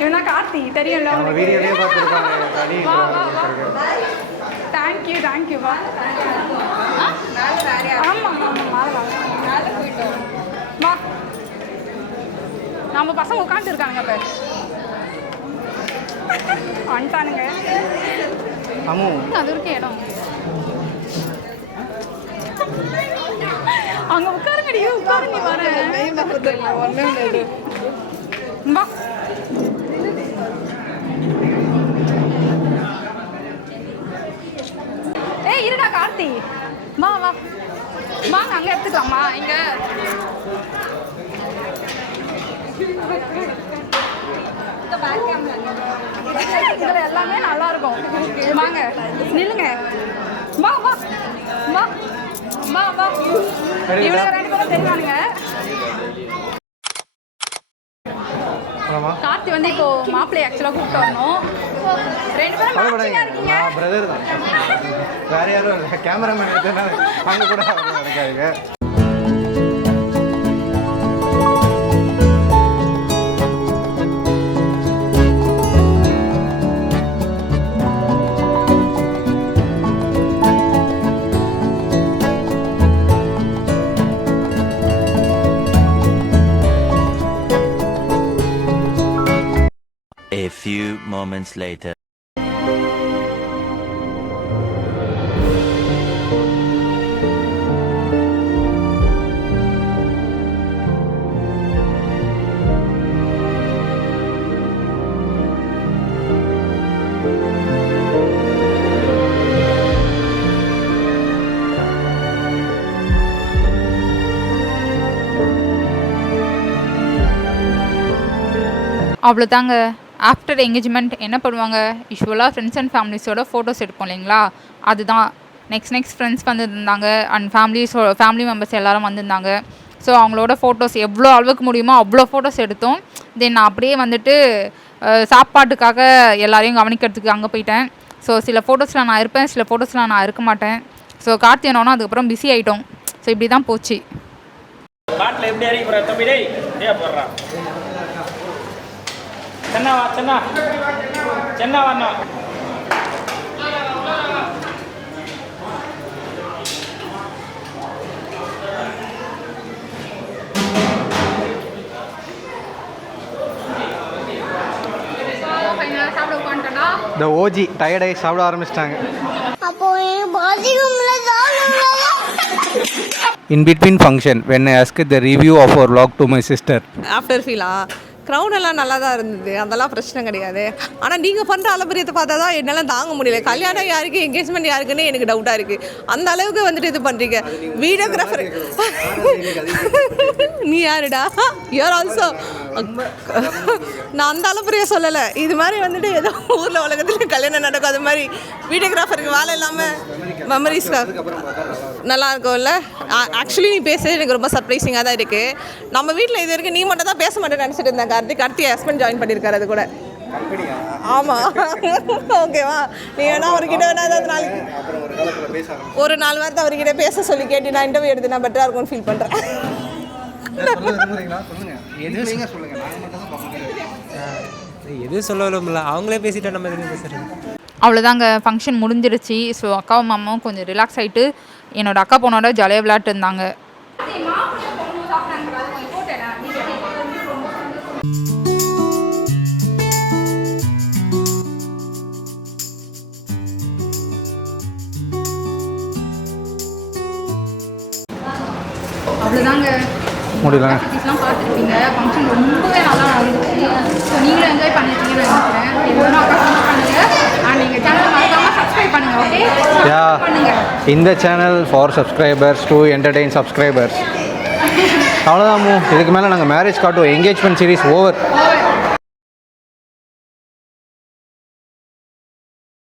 இவனா கார்த்தி தெரியும்ல வீடியோலயே பார்த்துருப்பாங்க. தேங்க்யூ வா. ஆமாம் மேலே போயிட்டோம் வா. நம்ம பசங்க உட்காந்துட்டு இருக்கானுங்க இப்போ வந்துட்டானுங்க. அது வரைக்கும் இடம் அங்கே உட்காருங்கடி உட்காருங்க வரேன் வா. ஏய் இருடா கார்த்தி வா வாங்க அங்கே எடுத்துக்கலாமா இங்கே இதில் எல்லாமே நல்லா இருக்கும். வாங்க நில்லுங்க வா இவங்க 2 பேரும் தெரியானுங்க. கார்த்தி வந்து இப்போ மாப்பிள்ளை ஆக்சுவலாக கூப்பிட்டு வரணும். 2 பேரும் இருக்கீங்க. பிரதர் தான், வேற யாரும் இல்லை. கேமராமேன் எடுத்தனால அவங்க கூட இருக்காங்க. A few moments later. அவ்வளோதாங்க. ஆஃப்டர் என்கேஜ்மெண்ட் என்ன பண்ணுவாங்க, யூஸ்வலாக ஃப்ரெண்ட்ஸ் அண்ட் ஃபேமிலிஸோட ஃபோட்டோஸ் எடுப்போம் இல்லைங்களா, அதுதான் நெக்ஸ்ட் ஃப்ரெண்ட்ஸ் வந்துருந்தாங்க அண்ட் ஃபேமிலி மெம்பர்ஸ் எல்லோரும் வந்திருந்தாங்க. ஸோ அவங்களோட ஃபோட்டோஸ் எவ்வளோ அளவுக்கு முடியுமோ அவ்வளோ ஃபோட்டோஸ் எடுத்தோம். தென் அப்படியே வந்துட்டு சாப்பாட்டுக்காக எல்லாரையும் கவனிக்கிறதுக்கு அங்கே போயிட்டேன். ஸோ சில ஃபோட்டோஸில் நான் இருப்பேன், சில ஃபோட்டோஸில் நான் இருக்க மாட்டேன். ஸோ கார்த்தி என்னோன்னா அதுக்கப்புறம் பிஸி ஆகிட்டோம். ஸோ இப்படி தான் போச்சு. சென்னா வரணும். இந்த ஓஜி டயர்டாகி சாப்பிட ஆரம்பிச்சிட்டாங்க. In between function, when I asked the review of our vlog to my sister. After feel crown எல்லாம் நல்லா தான் இருந்தது, அதெல்லாம் பிரச்சனை கிடையாது. ஆனால் நீங்கள் பண்ணுற அலப்பரியத்தை பார்த்தா தான் என்னால் தாங்க முடியல. கல்யாணம் யாருக்கு என்கேஜ்மெண்ட் யாருக்குன்னு எனக்கு டவுட்டாக இருக்குது. அந்த அளவுக்கு வந்துட்டு இது பண்ணுறீங்க. வீடியோகிராஃபர் நீ யாருடா? You are also. நான் அந்த அலப்பரிய சொல்லலை. இது மாதிரி வந்துட்டு ஏதோ ஊரில் உலகத்தில் கல்யாணம் நடக்கும், அது மாதிரி வீடியோகிராஃபருக்கு வேலை இல்லாமல் மெமரிஸ்க்காக நல்லா இருக்கும்ல. ஆக்சுவலி நீ பேசுறது எனக்கு ரொம்ப சர்ப்ரைசிங்காக தான் இருக்குது. நம்ம வீட்டில் இது வரைக்கும் நீ மட்டும் தான் பேச மாட்டேன்னு நினச்சிட்டு இருந்தேன். கார்த்தி ஹஸ்பண்ட் ஜாயின் பண்ணியிருக்காரு அது கூட. ஆமாம் ஓகேவா. நீ வேணா அவர்கிட்ட வேணா ஏதாவது நாளைக்கு ஒரு 4 வாரத்தை அவர்கிட்ட பேச சொல்லி கேட்டு நான் இன்டர்வியூ எடுத்து நான் பெட்டராக இருக்கும்னு ஃபீல் பண்ணுறேன். எது சொல்லல, அவங்களே பேசிட்டா நம்ம எதுவும் பேசுறது. அவ்வளோதாங்க, ஃபங்க்ஷன் முடிஞ்சிருச்சு. ஸோ அக்காவும் மாமாவும் கொஞ்சம் ரிலாக்ஸ் ஆகிட்டு என்னோடய அக்கா பொண்ணோட ஜாலியாக விளையாட்டு இருந்தாங்க. அவ்வளோதாங்க, முடியலாம். பார்த்துருப்பீங்க, ஃபங்க்ஷன் ரொம்பவே நல்லா இருந்துச்சு. ஸோ நீங்களும் என்ஜாய் பண்ணியிருக்கீங்கன்னு நினைக்கிறேன். எவ்வளோ அக்கா பண்ணுங்க அண்ட் நீங்கள் சேனல் மறக்காமல் சப்ஸ்கிரைப் பண்ணுங்கள். ஓகே பண்ணுங்கள். இந்த channel for subscribers to entertain subscribers. அவ்வளோதான். இதுக்கு மேலே நாங்கள் மேரேஜ் காட்டுவோம். Engagement series over.